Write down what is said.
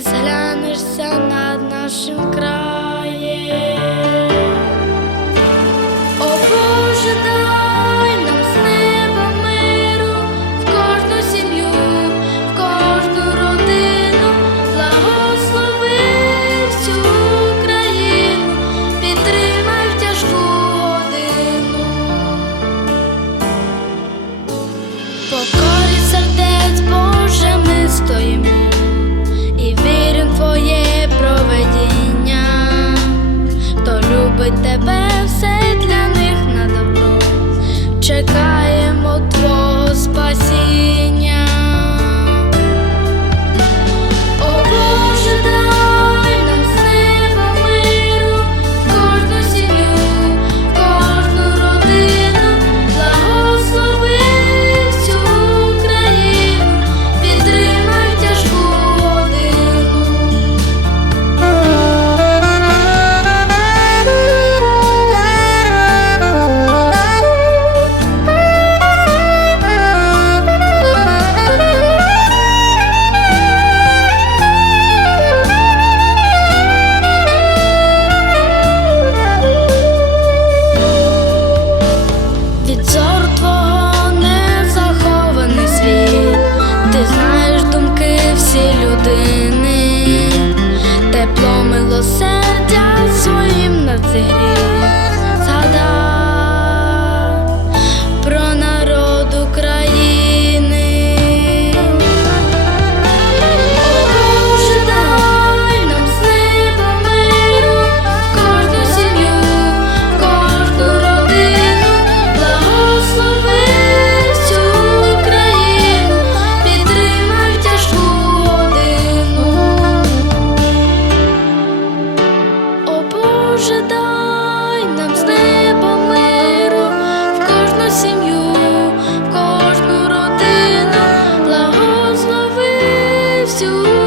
і зглянешся над нашим краєм. О Боже, Toi. to